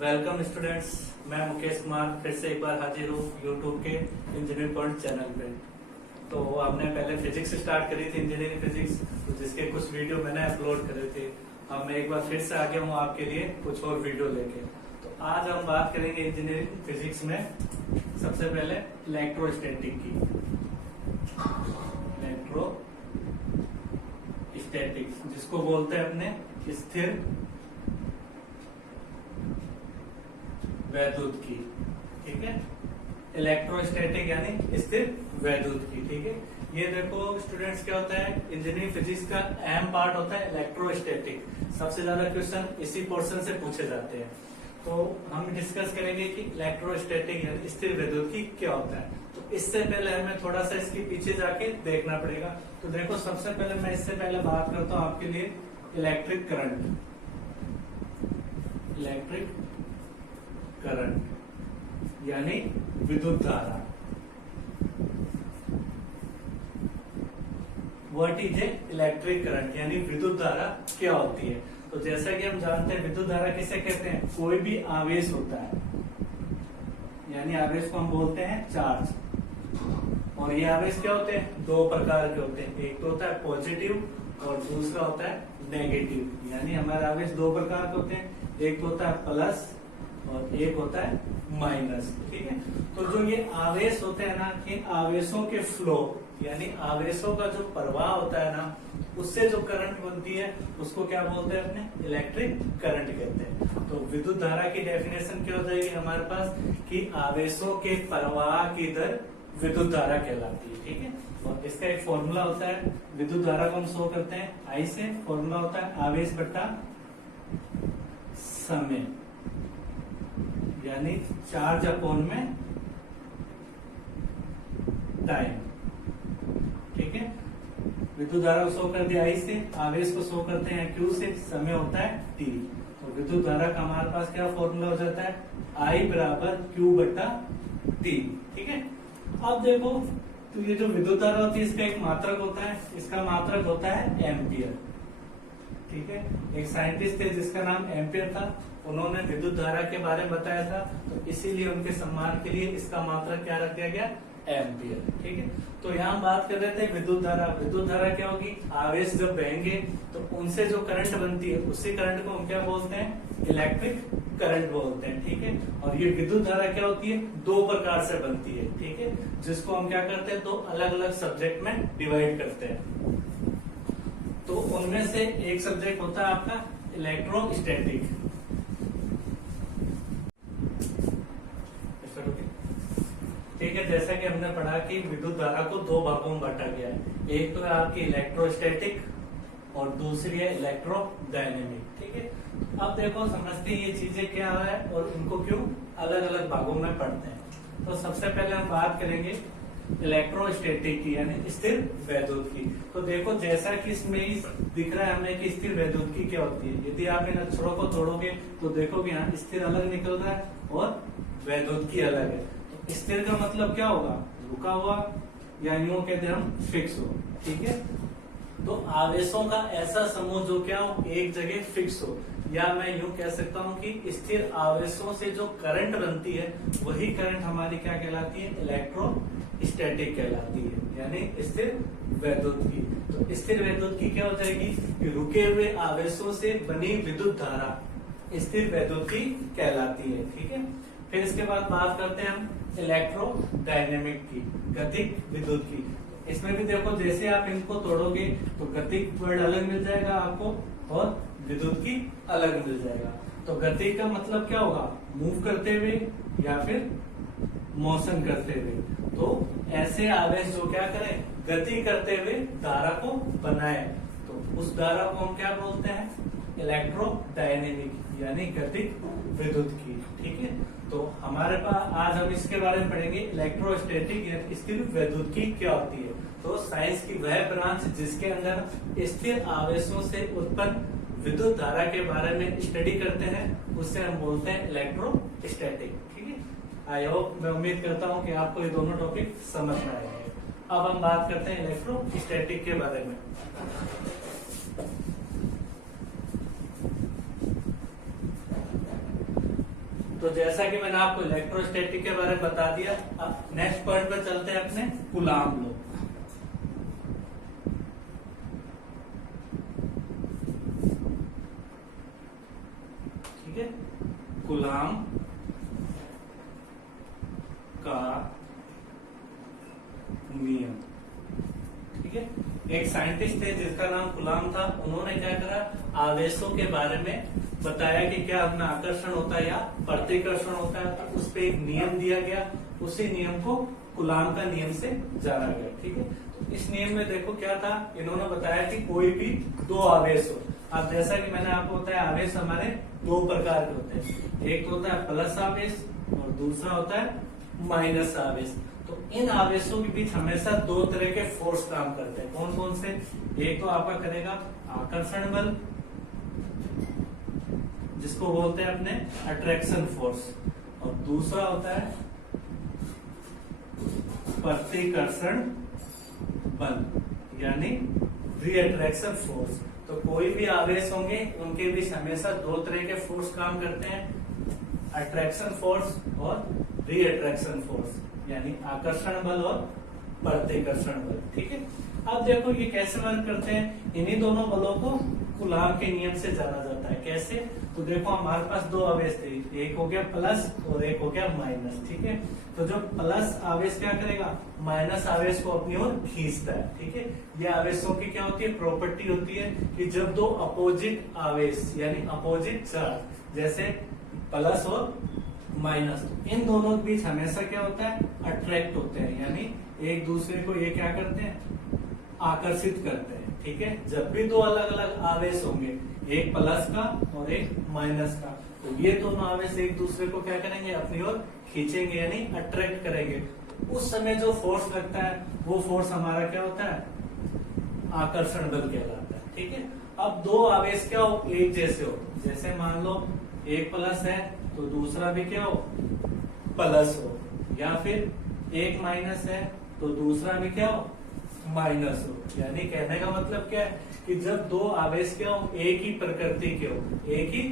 Welcome students, मैं मुकेश कुमार फिर से एक बार हाजिर हूँ यूट्यूब के इंजीनियरिंग पॉइंट चैनल पे। तो हमने पहले फिजिक्स स्टार्ट करी थी, इंजीनियरिंग फिजिक्स, तो जिसके कुछ वीडियो मैंने अपलोड करे थे। अब मैं एक बार फिर से आ गया हूँ आपके लिए कुछ और वीडियो लेके। तो आज हम बात करेंगे इंजीनियरिंग फिजिक्स में सबसे पहले इलेक्ट्रोस्टैटिक की। इलेक्ट्रोस्टैटिक जिसको बोलते हैं अपने स्थिर वैद्युत की, ठीक है। इलेक्ट्रोस्टैटिक यानी स्थिर वैद्युत की, ठीक है। ये देखो स्टूडेंट्स, क्या होता है इंजीनियरिंग फिजिक्स का अहम पार्ट होता है इलेक्ट्रोस्टैटिक। सबसे ज्यादा क्वेश्चन इसी पोर्शन से पूछे जाते हैं। तो हम डिस्कस करेंगे कि इलेक्ट्रोस्टैटिक यानी स्थिर वैद्युत की क्या होता है। तो इससे पहले हमें थोड़ा सा इसके पीछे जाके देखना पड़ेगा। तो देखो सबसे पहले मैं इससे पहले बात करता हूँ आपके लिए इलेक्ट्रिक करंट। इलेक्ट्रिक करंट यानी विद्युत धारा। What is a electric current यानी विद्युत धारा क्या होती है। तो जैसा कि हम जानते हैं विद्युत धारा किसे कहते हैं, कोई भी आवेश होता है, यानी आवेश को हम बोलते हैं चार्ज। और ये आवेश क्या होते हैं, दो प्रकार के होते हैं, एक तो होता है पॉजिटिव और दूसरा होता है नेगेटिव। यानी हमारे आवेश दो प्रकार के होते हैं, एक तो होता है प्लस और एक होता है माइनस, ठीक है। तो जो ये आवेश होते हैं ना, इन आवेशों के फ्लो यानी आवेशों का जो प्रवाह होता है ना, उससे जो करंट बनती है उसको क्या बोलते हैं, अपने इलेक्ट्रिक करंट कहते हैं। तो विद्युत धारा की डेफिनेशन क्या हो जाएगी हमारे पास कि आवेशों के प्रवाह की दर विद्युत धारा कहलाती है, ठीक है। और इसका एक फॉर्मूला होता है, विद्युत धारा को हम शो करते हैं आई से। फॉर्मूला होता है आवेश बट्टा समय, यानी चार्ज अपॉन में टाइम, ठीक है। विद्युत धारा को शो कर दिया आई से, आवेश को शो करते हैं क्यू से, समय होता है टी। तो विद्युत धारा का हमारे पास क्या फॉर्मूला हो जाता है, आई बराबर क्यू बट्टा टी, ठीक है। अब देखो, तो ये जो विद्युत धारा होती है इसका एक मात्रक होता है, इसका मात्रक होता है एम्पियर, ठीक है। एक साइंटिस्ट थे जिसका नाम एम्पियर था, उन्होंने विद्युत धारा के बारे में बताया था, तो इसीलिए उनके सम्मान के लिए इसका मात्रक क्या रख दिया गया, एम्पियर, ठीक है। तो यहाँ बात कर रहे थे विद्युत धारा। विद्युत धारा क्या होगी, आवेश जब बहेंगे तो उनसे जो करंट बनती है उसी करंट को हम क्या बोलते हैं, इलेक्ट्रिक करंट बोलते हैं, ठीक है। और ये विद्युत धारा क्या होती है, दो प्रकार से बनती है, ठीक है, जिसको हम क्या करते हैं, दो अलग अलग सब्जेक्ट में डिवाइड करते हैं। तो उनमें से एक सब्जेक्ट होता है आपका इलेक्ट्रोस्टैटिक, ठीक है। जैसा कि हमने पढ़ा कि विद्युत धारा को दो भागों में बांटा गया है, एक तो है आपकी इलेक्ट्रोस्टैटिक और दूसरी है इलेक्ट्रोडायनेमिक, ठीक है। अब देखो समझते हैं ये चीजें क्या है और इनको क्यों अलग अलग भागों में पढ़ते हैं। तो सबसे पहले हम बात करेंगे इलेक्ट्रोस्टैटिक की यानी स्थिर वैद्युत की। तो देखो जैसा कि इसमें दिख रहा है हमें कि स्थिर वैद्युत की क्या होती है, यदि आप इन अक्षरों को तोड़ोगे तो देखोगे यहाँ स्थिर अलग निकल रहा है और वैद्युत की अलग है। स्थिर का मतलब क्या होगा, रुका हुआ, या यूं कहते हैं हम फिक्स हो, ठीक है। तो आवेशों का ऐसा समूह जो क्या हो, एक जगह फिक्स हो, या मैं यूं कह सकता हूं कि स्थिर आवेशों से जो करंट बनती है वही करंट हमारी क्या कहलाती है, इलेक्ट्रोस्टैटिक कहलाती है, यानी स्थिर वैद्युत की। तो स्थिर वैद्युत की क्या हो जाएगी कि रुके हुए आवेशों से बनी विद्युत धारा स्थिर वैद्युत की कहलाती है, ठीक है। फिर इसके बाद बात करते हैं हम इलेक्ट्रोडायनेमिक की, गतिक विद्युत की। इसमें भी देखो जैसे आप इनको तोड़ोगे तो गतिक वर्ड अलग मिल जाएगा आपको और विद्युत की अलग मिल जाएगा। तो गति का मतलब क्या होगा, मूव करते हुए या फिर मोशन करते हुए। तो ऐसे आवेश जो क्या करें, गति करते हुए धारा को बनाए, तो उस धारा को हम क्या बोलते हैं, इलेक्ट्रोडायनेमिक यानी गतिक विद्युत की, ठीक है। तो हमारे पास आज हम इसके बारे में पढ़ेंगे इलेक्ट्रोस्टैटिक या स्थिर वैद्युत की क्या होती है। तो साइंस की वह ब्रांच जिसके अंदर स्थिर आवेशों से उत्पन्न विद्युत धारा के बारे में स्टडी करते हैं उससे हम बोलते हैं इलेक्ट्रोस्टैटिक, ठीक है। आई होप, मैं उम्मीद करता हूं कि आपको ये दोनों टॉपिक समझ में आएंगे। अब हम बात करते हैं इलेक्ट्रोस्टैटिक के बारे में। तो जैसा कि मैंने आपको इलेक्ट्रोस्टैटिक के बारे में बता दिया, अब नेक्स्ट पॉइंट पे चलते हैं अपने कूलाम लॉ। ठीक है, कूलाम का नियम। ठीक है, एक साइंटिस्ट थे जिसका नाम कूलाम था, उन्होंने क्या करा, आवेशों के बारे में बताया कि क्या अपना आकर्षण होता है या प्रतिकर्षण होता है, तो उस पे एक नियम दिया गया, उसी नियम को कूलाम का नियम से जाना गया। ठीक है, तो इस नियम में देखो क्या था, इन्होंने बताया कि कोई भी दो आवेश हो, अब जैसा कि मैंने आपको बताया आवेश हमारे दो प्रकार के होते हैं, एक तो होता है प्लस आवेश और दूसरा होता है माइनस आवेश। तो इन आवेशों के बीच हमेशा दो तरह के फोर्स काम करते हैं, कौन कौन से, एक तो आपका करेगा आकर्षण बल, जिसको बोलते हैं अपने अट्रैक्शन फोर्स, और दूसरा होता है प्रतिकर्षण बल यानी रीअट्रैक्शन फोर्स। तो कोई भी आवेश होंगे उनके बीच हमेशा दो तरह के फोर्स काम करते हैं, अट्रैक्शन फोर्स और रीअट्रैक्शन फोर्स, यानी आकर्षण बल और प्रतिकर्षण बल। ठीक है, अब देखो ये कैसे वर्क करते हैं, इन्हीं दोनों बलों को कूलाम के नियम से जाना जाता है। कैसे, तो देखो हमारे पास दो आवेश थे, एक हो गया प्लस और एक हो गया माइनस। ठीक है, तो जो प्लस आवेश क्या करेगा, माइनस आवेश को अपनी ओर खींचता है। ठीक है, ये आवेशों की क्या होती है, प्रॉपर्टी होती है कि जब दो अपोजिट आवेश यानी अपोजिट चार्ज जैसे प्लस और माइनस, इन दोनों के बीच हमेशा क्या होता है, अट्रैक्ट होते हैं, यानी एक दूसरे को ये क्या करते हैं, आकर्षित करते हैं। ठीक है, जब भी दो अलग अलग आवेश होंगे, एक प्लस का और एक माइनस का, तो ये दोनों आवेश एक दूसरे को क्या करेंगे, अपनी ओर खींचेंगे यानी अट्रैक्ट करेंगे। उस समय जो फोर्स लगता है वो फोर्स हमारा क्या होता है, आकर्षण बल कहलाता है। ठीक है, अब दो आवेश क्या हो, एक जैसे हो, जैसे मान लो एक प्लस है तो दूसरा भी क्या हो, प्लस हो, या फिर एक माइनस है तो दूसरा भी क्या हो, माइनस हो। यानी कहने का मतलब क्या है कि जब दो आवेश क्या हो, एक ही प्रकृति के हो, एक ही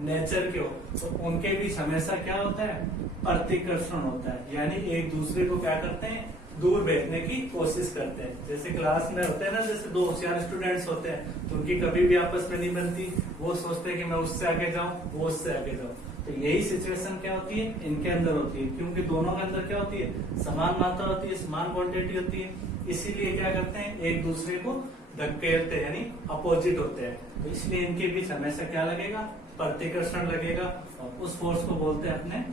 नेचर के हो, तो उनके बीच हमेशा क्या होता है, प्रतिकर्षण होता है, यानी एक दूसरे को क्या करते हैं, दूर भेजने की कोशिश करते हैं। जैसे क्लास में होते हैं ना, जैसे दो होशियार स्टूडेंट्स होते हैं तो उनकी कभी भी आपस में नहीं बनती, वो सोचते हैं कि मैं उससे आगे जाऊं, वो उससे आगे जाऊं। तो यही सिचुएशन क्या होती है, इनके अंदर होती है, क्योंकि दोनों के अंदर क्या होती है, समान मात्रा होती है, समान क्वांटिटी होती है, इसीलिए क्या करते हैं, एक दूसरे को धकेलते हैं, यानी अपोजिट होते हैं। तो इसलिए इनके बीच हमेशा क्या लगेगा, प्रतिकर्षण लगेगा, और उस फोर्स को बोलते हैं अपने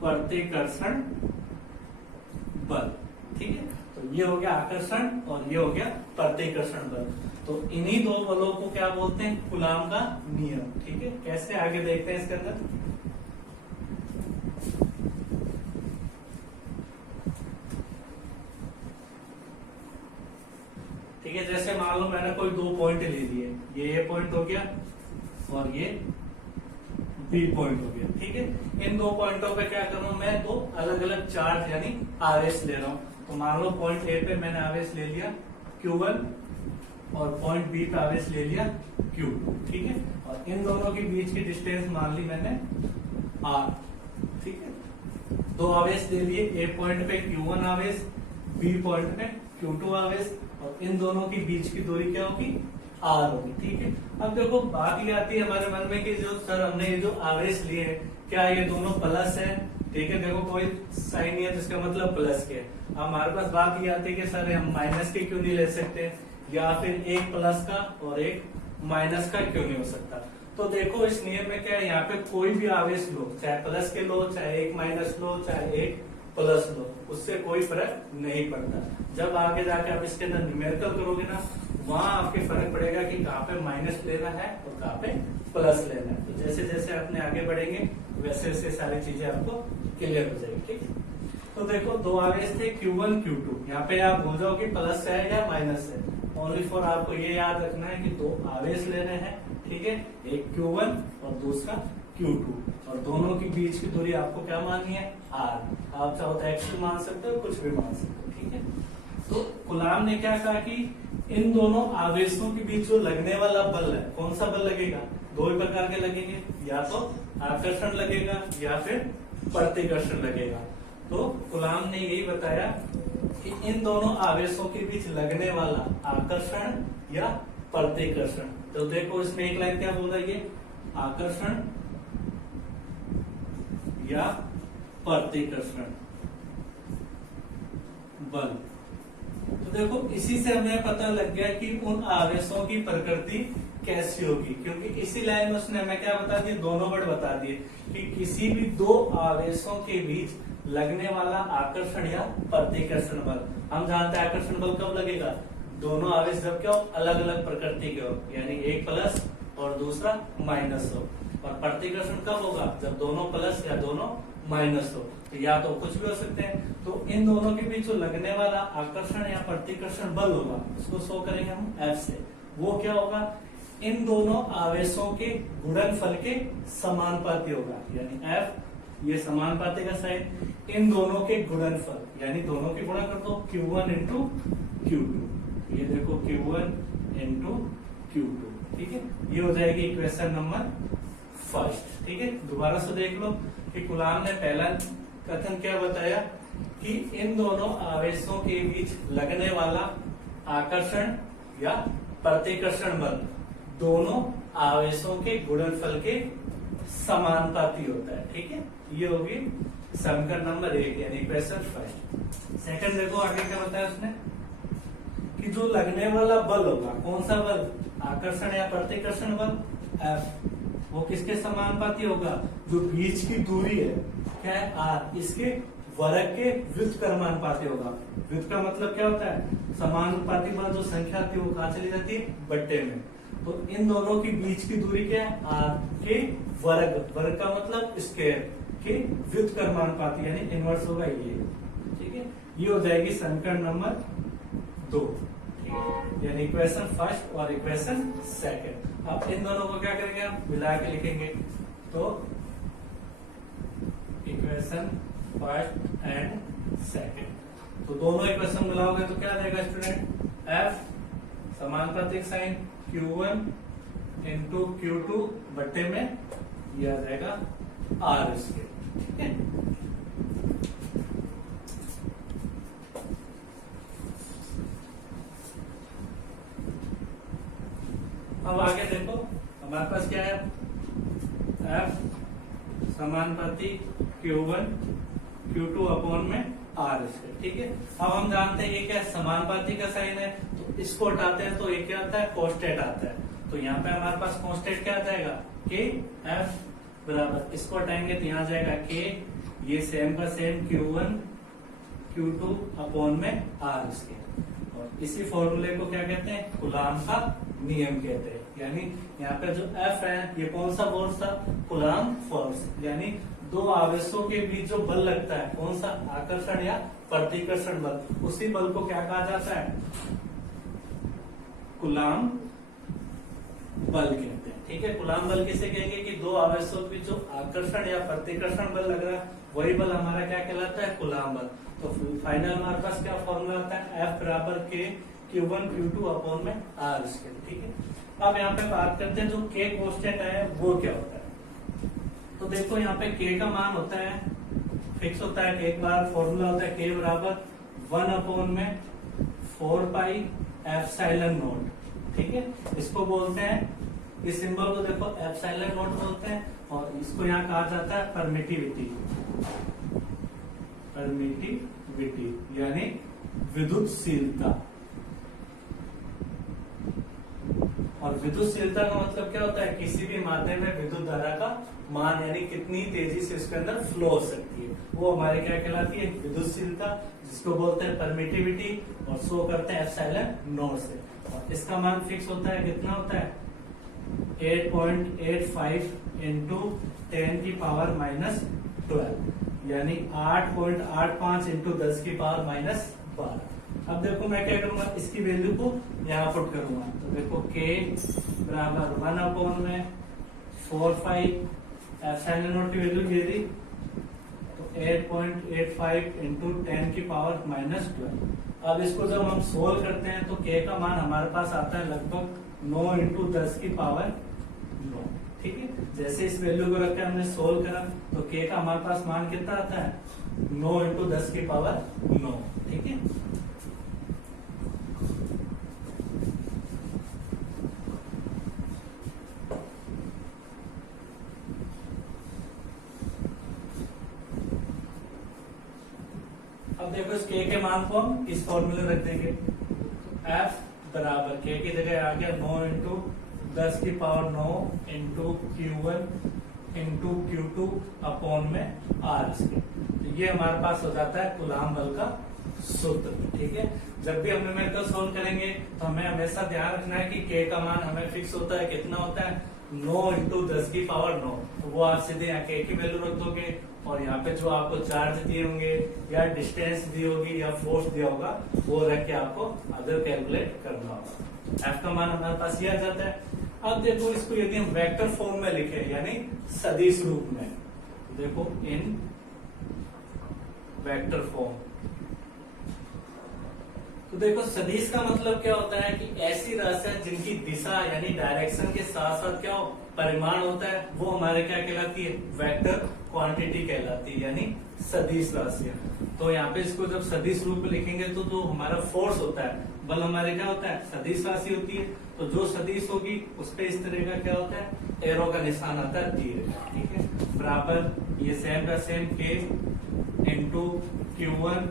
प्रतिकर्षण बल। ठीक है, तो ये हो गया आकर्षण और ये हो गया प्रतिकर्षण बल। तो इन्हीं दो बलों को क्या बोलते हैं, कूलाम का नियम। ठीक है, कैसे आगे देखते हैं इसके अंदर। ठीक है, जैसे मान लो मैंने कोई दो पॉइंट ले लिए, ये ए पॉइंट हो गया और ये बी पॉइंट हो गया। ठीक है, इन दो पॉइंटों पे क्या कर रहा हूं मैं, दो अलग अलग चार्ज यानी आवेश ले रहा हूं। तो मान लो पॉइंट ए पे मैंने आवेश ले लिया Q1 और पॉइंट बी पे आवेश ले लिया Q2। ठीक है, और इन दोनों के बीच की डिस्टेंस मान ली मैंने R। ठीक है, दो आवेश ले लिए, ए पॉइंट पे Q1 आवेश, बी पॉइंट पे Q2 आवेश, और इन दोनों के बीच की दूरी क्या होगी, R होगी। ठीक है, अब देखो बात ये आती है हमारे मन में कि जो सर हमने ये जो आवेश लिए हैं, क्या ये दोनों प्लस है। ठीक है, देखो कोई साइन नहीं है जिसका मतलब प्लस के। अब हमारे पास बात ये आती है कि सर हम माइनस के क्यों नहीं ले सकते, या फिर एक प्लस का और एक माइनस का क्यों नहीं हो सकता। तो देखो इस नियम में क्या है, यहाँ पे कोई भी आवेश लो, चाहे प्लस के लो, चाहे एक माइनस लो, चाहे एक प्लस लो, उससे कोई फर्क नहीं पड़ता। जब आगे जाके आप इसके अंदर न्यूमेरिकल करोगे ना, वहां आपके फर्क पड़ेगा कि कहाँ पे माइनस लेना है और कहाँ पे प्लस लेना है। तो जैसे जैसे अपने आगे बढ़ेंगे वैसे वैसे सारी चीजें आपको क्लियर हो जाएगी। ठीक है, तो देखो दो आवेश थे Q1 Q2, यहाँ पे आप भूल जाओ कि प्लस है या माइनस है, ओनली फॉर आपको ये याद रखना है कि दो आवेश लेने हैं। ठीक है, एक Q1 और दूसरा Q2, और दोनों के बीच की दूरी आपको क्या माननी है, R। आप चाहो तो x मान सकते हो, कुछ भी मान सकते हो। ठीक है, तो कूलाम ने क्या कहा कि इन दोनों आवेशों के बीच जो लगने वाला बल है, कौन सा बल लगेगा, दो ही प्रकार के लगेंगे, या तो आकर्षण लगेगा या फिर प्रतिकर्षण लगेगा। तो कूलाम ने यही बताया कि इन दोनों आवेशों के बीच लगने वाला आकर्षण या प्रतिकर्षण। तो देखो इसमें एक लाइन क्या बोल रही है, आकर्षण या प्रतिकर्षण बल। तो देखो इसी से हमें पता लग गया कि उन आवेशों की प्रकृति कैसी होगी, क्योंकि इसी लाइन में उसने हमें क्या बता दिया, दोनों वर्ड बता दिए कि किसी भी दो आवेशों के बीच लगने वाला आकर्षण या प्रतिकर्षण बल। हम जानते हैं आकर्षण बल कब लगेगा, दोनों आवेश जब क्या हो, अलग अलग प्रकृति के हो, यानी एक प्लस और दूसरा माइनस हो। और प्रतिकर्षण कब होगा, जब दोनों प्लस या दोनों माइनस हो, तो या तो कुछ भी हो सकते हैं। तो इन दोनों के बीच जो लगने वाला आकर्षण या प्रतिकर्षण बल होगा उसको शो करेंगे हम F से। वो क्या होगा, इन दोनों आवेशों के गुणनफल के समानुपाती होगा, यानी F ये समानुपाती का साइन, इन दोनों के गुणनफल यानी दोनों के गुणा कर दो, Q1 इंटू Q2। ये देखो Q1 इंटू Q2, ठीक है। ये हो जाएगी इक्वेशन नंबर फर्स्ट, ठीक है। दोबारा से देख लो कि कूलाम ने पहला कथन क्या बताया कि इन दोनों आवेशों के बीच लगने वाला आकर्षण या प्रतिकर्षण बल दोनों आवेशों के गुणनफल के समानुपाती होता है, ठीक है। ये होगी समीकरण नंबर 1 यानी इक्वेशन फर्स्ट। सेकंड देखो आगे क्या बताया उसने कि जो लगने वाला बल होगा, कौन सा बल, आकर्षण या प्रतिकर्षण बल F, वो किसके समानुपाती होगा, जो बीच की दूरी है क्या है R, इसके वर्ग के व्युत्क्रमानुपाती होगा। व्युत का मतलब क्या होता है, समानुपाती बल जो संख्या आती है वो कहाँ चली जाती है, बट्टे में। तो इन दोनों के बीच की दूरी क्या है, R के वर्ग, वर्ग का मतलब स्क्वायर के व्युत्क्रमानुपाती यानी इनवर्स होगा ये, ठीक है। ये हो जाएगी समीकरण नंबर 2, यानी इक्वेशन फर्स्ट और इक्वेशन सेकंड। अब इन दोनों को क्या करेंगे, हम मिला के लिखेंगे। तो इक्वेशन फर्स्ट एंड सेकंड, तो दोनों इक्वेशन मिलाओगे तो क्या रहेगा स्टूडेंट, F समानुपातिक साइन Q1 इंटू Q2 बट्टे में ये आ जाएगा R इसके, ठीक है। अब आगे देखो हमारे पास क्या है, F समानुपाती Q1 Q2 अपॉन में R इसके, ठीक है। अब हम जानते हैं ये क्या समानुपाती का साइन है, तो इसको हटाते हैं तो ये क्या आता है, कांस्टेंट आता है। तो यहाँ पे हमारे पास कांस्टेंट क्या आ जाएगा, K F बराबर, इसको हटाएंगे तो यहाँ जाएगा K, ये सेम का सेम Q1 Q2 अपॉन में R इसके। और इसी फॉर्मूले को क्या कहते हैं, कूलाम का नियम कहते हैं। यानी यहाँ पे जो F है ये कौन सा फोर्स था, कूलाम फोर्स, यानी दो आवेशों के बीच जो बल लगता है, कौन सा, आकर्षण या प्रतिकर्षण बल, उसी बल को क्या कहा जाता है, कूलाम बल कहते हैं, ठीक है। कूलाम बल किसे कहेंगे कि दो आवेशों के बीच जो आकर्षण या प्रतिकर्षण बल लग रहा है वही बल हमारा क्या कहलाता है, कूलाम बल। तो फाइनल हमारे पास क्या फॉर्मूला आता है, F बराबर K Q1 Q2 अपॉन में R स्क्वायर, ठीक है। अब यहाँ पे बात करते हैं जो K कांस्टेंट है वो क्या होता है। तो देखो यहाँ पे K का मान होता है, फिक्स होता है, एक बार फॉर्मूला होता है K बराबर 1 अपॉन में 4 पाई एप्सिलॉन नॉट, ठीक है। इसको बोलते हैं, इस सिंबल को देखो एप्सिलॉन नॉट बोलते हैं, और इसको यहाँ कहा जाता है परमिटिविटी, परमिटिविटी यानी विद्युतशीलता। और विद्युतशीलता का मतलब क्या होता है, किसी भी माध्यम में विद्युत धारा का मान, यानी कितनी तेजी से इसके अंदर फ्लो हो सकती है, वो हमारे क्या कहलाती है, विद्युतशीलता, जिसको बोलते हैं परमिटिविटी, और शो करते हैं एप्सिलॉन नॉट से। और इसका मान फिक्स होता है, कितना होता है, 8.85 इंटू 10 की पावर माइनस 12, यानी 8.85 इंटू 10 की पावर माइनस 12। अब देखो मैं क्या करूंगा, इसकी वैल्यू को यहाँ पुट करूंगा। तो देखो K बराबर 1 अपॉन में 4 पाई एप्सिलॉन नॉट की वैल्यू दे दी, तो 8.85 इंटू 10 की पावर माइनस 12। अब इसको जब हम सोल्व करते हैं तो K का मान हमारे पास आता है लगभग 9 इंटू 10 की पावर 9। ठीक है। जैसे इस वैल्यू को रख के हमने सोल्व करा तो k का हमारे पास मान कितना आता है 9 × 10⁹ ठीक है। अब देखो इस k के मान को हम इस फॉर्मूले रख देंगे, f बराबर k की जगह आ गया 9 × 10⁹ × Q1 × Q2 अपॉन में R इसके। तो ये हमारे पास हो जाता है कूलाम बल का सूत्र, ठीक है। जब भी हम न्यूमेरिकल सोल्व करेंगे तो हमें हमेशा ध्यान रखना है कि k का मान हमें फिक्स होता है, कितना होता है 9 × 10⁹ तो वो आप सीधे यहाँ k की वैल्यू रख दोगे और यहाँ पे जो आपको चार्ज दिए होंगे या डिस्टेंस दी होगी या फोर्स दिया होगा वो रख के आपको अदर कैलकुलेट करना होगा। f का मान हमारे पास ये आ जाता है। अब देखो इसको यदि हम वेक्टर फॉर्म में लिखे यानी सदिश रूप में, देखो इन वेक्टर फॉर्म, तो देखो सदिश का मतलब क्या होता है कि ऐसी राशियां जिनकी दिशा यानी डायरेक्शन के साथ साथ क्या हो परिमाण होता है वो हमारे क्या कहलाती है वेक्टर क्वांटिटी कहलाती है यानी सदिश राशियां। तो यहाँ पे इसको जब सदिश रूप में लिखेंगे तो जो हमारा फोर्स होता है बल हमारे क्या होता है सदिश राशि होती है। तो जो सदिश होगी उस पे इस तरह का क्या होता है एरो का निशान आता है तीर, ठीक है। बराबर ये सेम का same k × Q1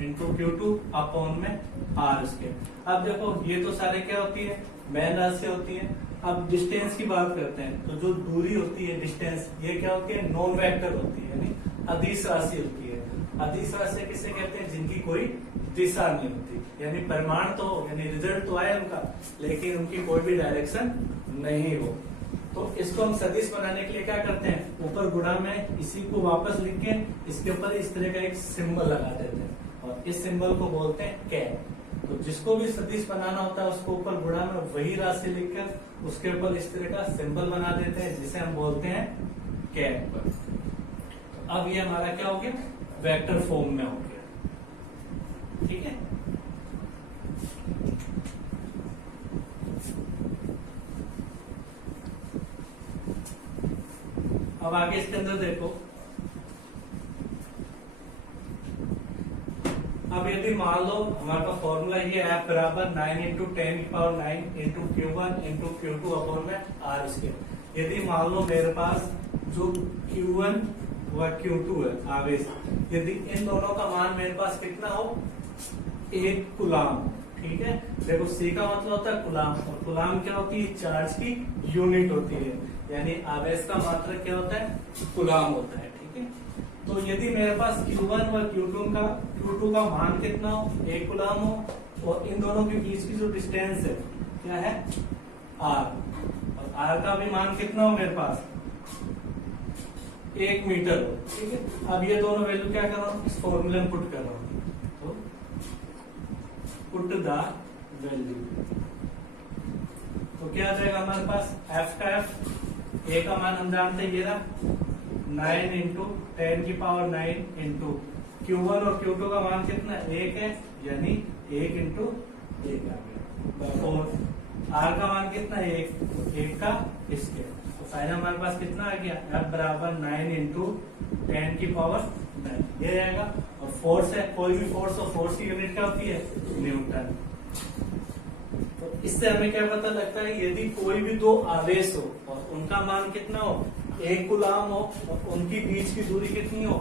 × Q2 upon में R उसके। अब देखो ये तो सारे क्या होती है मेन राशि होती है। अब डिस्टेंस की बात करते हैं तो जो दूरी होती है डिस्टेंस ये क्या होती है नॉन वेक्टर होती है यानी अदिश राशि होती है। अदिश राशि किसे कहते हैं जिनकी कोई दिशा नहीं होती यानी परिमाण तो यानी रिजल्ट तो आए उनका लेकिन उनकी कोई भी डायरेक्शन नहीं हो। तो इसको हम सदिश बनाने के लिए क्या करते हैं ऊपर गुणा में इसी को वापस लिख के इसके ऊपर इस तरह का एक सिंबल लगा देते हैं और इस सिंबल को बोलते हैं k। तो जिसको भी सदिश बनाना होता है उसको ऊपर गुणा में वही राशि लिखकर उसके ऊपर इस तरह का सिंबल बना देते हैं जिसे हम बोलते हैं k। अब ये हमारा क्या हो गया वेक्टर फॉर्म में हो गया, ठीक है। अब आगे इसके अंदर देखो, अब यदि मान लो हमारे पास फॉर्मूला ये f बराबर 9 × 10⁹ × Q1 × Q2 अपॉन में R स्क्वायर। यदि मान लो मेरे पास जो Q1 व Q2 है आवेश, यदि इन दोनों का मान मेरे पास कितना हो 1 कूलाम, ठीक है। देखो C का मतलब होता है कूलाम और कूलाम क्या होती है चार्ज की यूनिट होती है यानी आवेश का मात्रक क्या होता है कूलाम होता है, ठीक है। तो यदि मेरे पास Q1 व Q2 का मान कितना हो 1 कूलाम हो और इन दोनों के बीच की जो डिस्टेंस है क्या है R और R का भी मान कितना हो मेरे पास 1 मीटर हो, ठीक है। अब ये दोनों वैल्यू क्या कर रहा हूँ इस फॉर्मूले में पुट कर रहा हूँ, तो पुट द वैल्यू तो क्या आ जाएगा हमारे पास f का f a का मान हम जानते हैं ये रहा 9 × 10⁹ Q1 और Q2 का मान कितना 1 है यानी 1 × 1 आ गया 4। R का मान कितना 1 का स्क्वायर। तो फाइनल हमारे पास कितना आ गया f बराबर 9 × 10⁹ ये रहेगा। और फोर्स है कोई भी फोर्स और फोर्स की यूनिट क्या होती है न्यूटन। तो इससे हमें क्या पता लगता है यदि कोई भी दो आवेश हो और उनका मान कितना हो 1 कूलाम हो और उनकी बीच की दूरी कितनी हो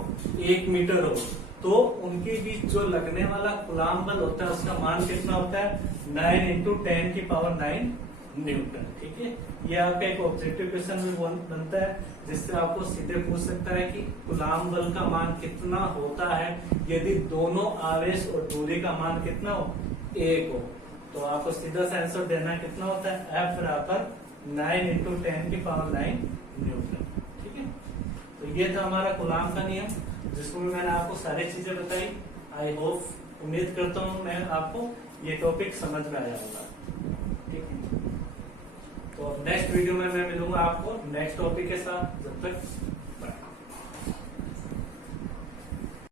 1 मीटर हो तो उनके बीच जो लगने वाला कूलाम बल होता है उसका मान कितना होता है 9 × 10⁹ न्यूटन, ठीक है। ये आपका एक ऑब्जेक्टिव क्वेश्चन भी बनता है जिससे आपको सीधे पूछ सकता है कि कूलाम बल का मान कितना होता है यदि दोनों आवेश और दूरी का मान कितना हो 1 हो। तो आपको सीधा सा आंसर देना कितना होता है f बराबर 9 × 10⁹ न्यूटन, ठीक है। तो ये था हमारा कूलाम का नियम जिसमें मैंने आपको सारी चीजें बताई। आई होप उम्मीद करता हूँ मैं आपको ये टॉपिक समझ में आया होगा, ठीक है। तो नेक्स्ट वीडियो में मैं मिलूंगा आपको नेक्स्ट टॉपिक के साथ। जब तक